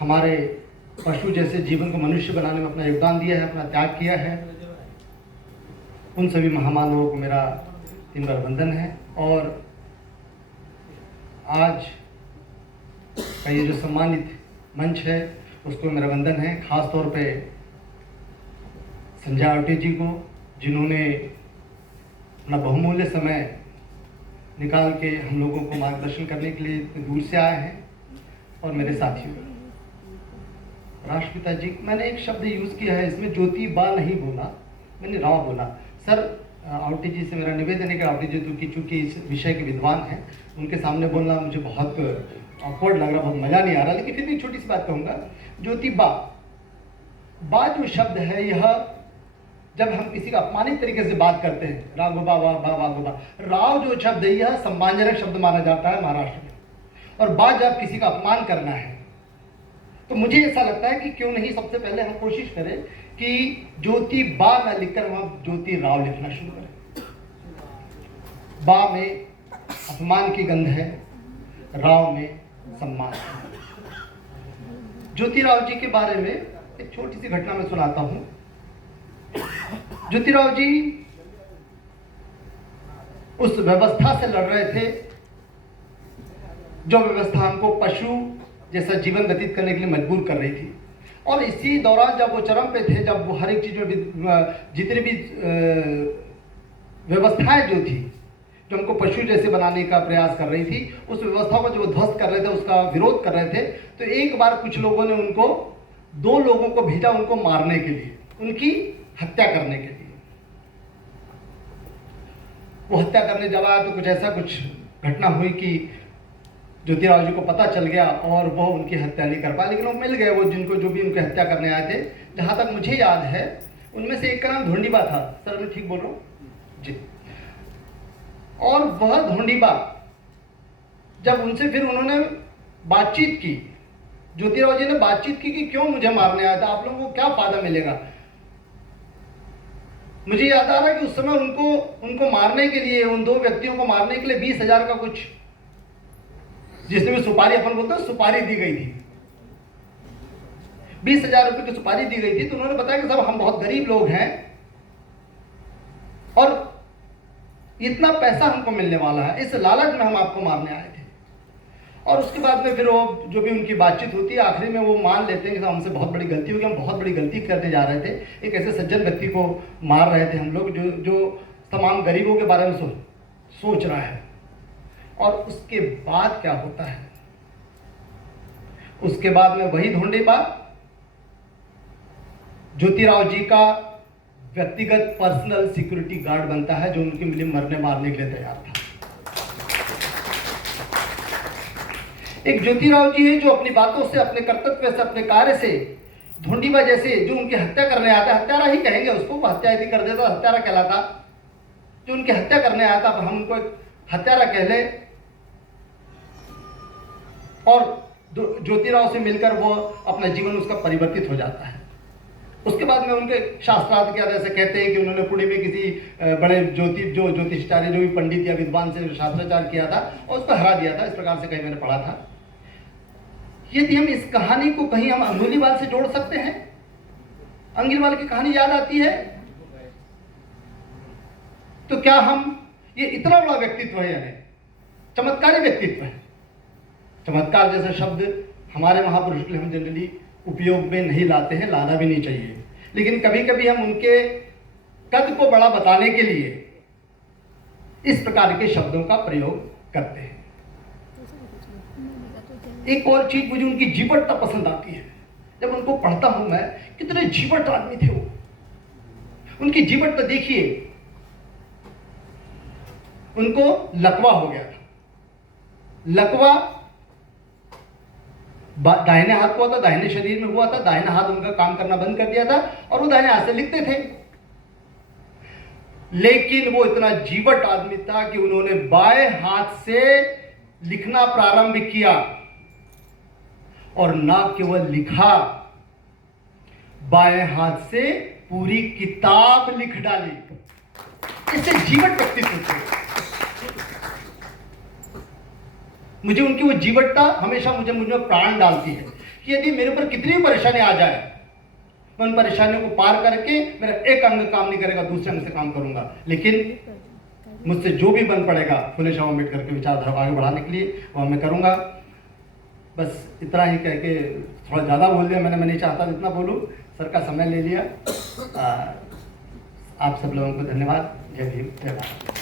हमारे पशु जैसे जीवन को मनुष्य बनाने में अपना योगदान दिया है, अपना त्याग किया है, उन सभी महामानवों को मेरा 3 बार वंदन है। और आज का ये जो सम्मानित मंच है उसको मेरा वंदन है, खास तौर पे संजय आवटे जी को, जिन्होंने अपना बहुमूल्य समय निकाल के हम लोगों को मार्गदर्शन करने के लिए इतनी दूर से आए हैं। और मेरे साथियों, राष्ट्रपिता जी, मैंने एक शब्द यूज़ किया है इसमें, ज्योति बा नहीं बोला, मैंने राव बोला। सर, आवटे जी से मेरा निवेदन है कि आवटे जी तो चूँकि इस विषय के विद्वान हैं, उनके सामने बोलना मुझे बहुत ऑकवर्ड लग रहा, बहुत मज़ा नहीं आ रहा, लेकिन फिर भी छोटी सी बात कहूँगा। ज्योति बा जो शब्द है, यह जब हम किसी का अपमानित तरीके से बात करते हैं, राव गोबा वाह वाह वाह गोबा, राव जो शब्द है यह सम्मानजनक शब्द माना जाता है महाराष्ट्र में। और बा जब किसी का अपमान करना है तो मुझे ऐसा लगता है कि क्यों नहीं सबसे पहले हम कोशिश करें कि ज्योति बा न लिखकर हम ज्योति राव लिखना शुरू करें। बा में अपमान की गंध है, राव में सम्मान। ज्योतिराव जी के बारे में एक छोटी सी घटना मैं सुनाता हूं। ज्योतिराव जी उस व्यवस्था से लड़ रहे थे जो व्यवस्था हमको पशु जैसा जीवन व्यतीत करने के लिए मजबूर कर रही थी। और इसी दौरान जब वो चरम पे थे, जब वो हर एक चीज में जितनी भी व्यवस्थाएं जो थी, जो हमको पशु जैसे बनाने का प्रयास कर रही थी, उस व्यवस्था को जो वो ध्वस्त कर रहे थे, उसका विरोध कर रहे थे, तो एक बार कुछ लोगों ने उनको 2 लोगों को भेजा उनको मारने के लिए, उनकी हत्या करने के लिए। वो हत्या करने जब आया तो कुछ ऐसा घटना हुई कि ज्योतिराव जी को पता चल गया और वो उनकी हत्या नहीं कर पाए, लेकिन वो मिल गए, वो जिनको जो भी उनकी हत्या करने आए थे। जहाँ तक मुझे याद है उनमें से एक का नाम धोंडीबा था। सर, मैं ठीक बोल रहा हूँ जी? और वह धोंडीबा जब उनसे फिर उन्होंने बातचीत की, ज्योतिराव जी ने बातचीत की कि क्यों मुझे मारने आया था, आप लोगों को क्या फायदा मिलेगा। मुझे याद आ रहा है कि उस समय उनको मारने के लिए, उन 2 व्यक्तियों को मारने के लिए 20,000 का कुछ, जिसने भी सुपारी अपन बोलते हैं, सुपारी दी गई थी। 20,000 रुपए की सुपारी दी गई थी। तो उन्होंने बताया कि साहब हम बहुत गरीब लोग हैं और इतना पैसा हमको मिलने वाला है, इस लालच में हम आपको मारने आए थे। और उसके बाद में फिर वो जो भी उनकी बातचीत होती है, आखिरी में वो मान लेते हैं कि हमसे बहुत बड़ी गलती हो गई, हम बहुत बड़ी गलती करते जा रहे थे। एक ऐसे सज्जन व्यक्ति को मार रहे थे हम लोग जो तमाम गरीबों के बारे में सोच रहा है। और उसके बाद क्या होता है, उसके बाद में वही धोंडीबा ज्योतिराव जी का व्यक्तिगत पर्सनल सिक्योरिटी गार्ड बनता है, जो उनके लिए मरने मारने के लिए तैयार था। एक ज्योतिराव जी है जो अपनी बातों से, अपने कर्तव्य से, अपने कार्य से धोंडीबा जैसे जो उनकी हत्या करने आया था, हत्यारा ही कहेंगे उसको, वो हत्या यदि कर देता हत्यारा कहलाता, जो उनकी हत्या करने आया था, हम उनको एक हत्यारा कह ले। और ज्योतिराव से मिलकर वो अपना जीवन उसका परिवर्तित हो जाता है। उसके बाद में उनके शास्त्रार्थ के जैसे कहते हैं कि उन्होंने पुणे में किसी बड़े ज्योतिषाचार्य जो भी पंडित या विद्वान से शास्त्राचार किया था और उसको हरा दिया था, इस प्रकार से कहीं मैंने पढ़ा था। यदि हम इस कहानी को कहीं हम अंगुलीवाल से जोड़ सकते हैं, अंगुलीवाल की कहानी याद आती है, तो क्या हम, ये इतना बड़ा व्यक्तित्व है, यानी चमत्कारी व्यक्तित्व है। चमत्कार जैसा शब्द हमारे महापुरुष के लिए हम जनरली उपयोग में नहीं लाते हैं, लाना भी नहीं चाहिए, लेकिन कभी कभी हम उनके कद को बड़ा बताने के लिए इस प्रकार के शब्दों का प्रयोग करते हैं। एक और चीज मुझे उनकी जीवटता पसंद आती है। जब उनको पढ़ता हूं मैं, कितने जीवट आदमी थे वो, उनकी जीवटता देखिए। उनको लकवा हो गया था, लकवा दाहिने हाथ को था, दाहिने शरीर में हुआ था, दाहिना हाथ उनका काम करना बंद कर दिया था और वो दाहिने हाथ से लिखते थे। लेकिन वो इतना जीवट आदमी था कि उन्होंने बाएं हाथ से लिखना प्रारंभ किया और ना केवल लिखा, बाएं हाथ से पूरी किताब लिख डाली। इससे जीवट व्यक्तित्व थे। मुझे उनकी वो जीवटता हमेशा मुझे प्राण डालती है कि यदि मेरे ऊपर कितनी भी परेशानी आ जाए, मैं उन परेशानियों को पार करके मेरा एक अंग काम नहीं करेगा, दूसरे अंग से काम करूंगा, लेकिन मुझसे जो भी बन पड़ेगा फुले शाह अम्बेडकर के विचारधारा को आगे बढ़ाने के लिए वह मैं करूंगा। बस इतना ही कह के थोड़ा ज़्यादा बोल दिया मैंने, मैं नहीं चाहता जितना बोलूँ, सर का समय ले लिया। आप सब लोगों को धन्यवाद। जय भीम, जय भारत।